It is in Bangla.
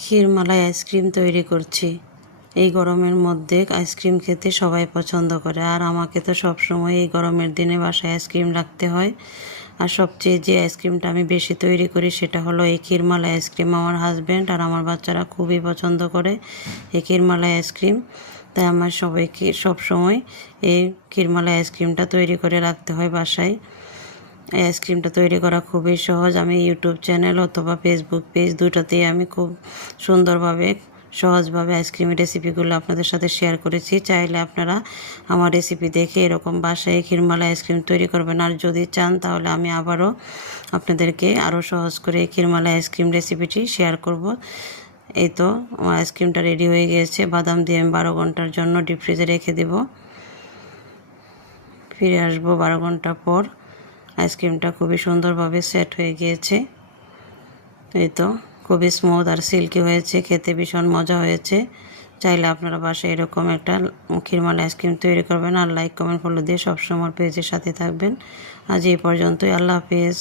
ক্ষীরমালাই আইসক্রিম তৈরি করছি। এই গরমের মধ্যে আইসক্রিম খেতে সবাই পছন্দ করে, আর আমাকে তো সবসময় এই গরমের দিনে বাসায় আইসক্রিম রাখতে হয়। আর সবচেয়ে যে আইসক্রিমটা আমি বেশি তৈরি করি সেটা হলো এই ক্ষীরমালাই আইসক্রিম। আমার হাজব্যান্ড আর আমার বাচ্চারা খুবই পছন্দ করে এই ক্ষীরমালাই আইসক্রিম। তাই আমার সবাইকে সবসময় এই ক্ষীরমালাই আইসক্রিমটা তৈরি করে রাখতে হয় বাসায়। এই আইসক্রিমটা তৈরি করা খুবই সহজ। আমি ইউটিউব চ্যানেল অথবা ফেসবুক পেজ দুটাতেই আমি খুব সুন্দরভাবে সহজভাবে আইসক্রিমের রেসিপিগুলো আপনাদের সাথে শেয়ার করেছি। চাইলে আপনারা আমার রেসিপি দেখে এরকম বাসায় ক্ষীরমালাই আইসক্রিম তৈরি করবেন। আর যদি চান তাহলে আমি আবারও আপনাদেরকে আরও সহজ করে এই ক্ষীরমালাই আইসক্রিম রেসিপিটি শেয়ার করব। এই তো আমার আইসক্রিমটা রেডি হয়ে গিয়েছে। বাদাম দিয়ে আমি 12 ঘন্টার জন্য ডিপ ফ্রিজে রেখে দেব। ফিরে আসবো 12 ঘন্টা পর। আইসক্রিমটা খুবই সুন্দরভাবে সেট হয়ে গিয়েছে। এই তো খুবই স্মুথ আর সিল্কি হয়েছে, খেতে ভীষণ মজা হয়েছে। চাইলে আপনারা বাসায় এরকম একটা ক্ষীরমালাই আইসক্রিম তৈরি করবেন। আর লাইক কমেন্ট ফলো দিয়ে সবসময় পেজের সাথে থাকবেন। আজ এই পর্যন্তই। আল্লাহ হাফেজ।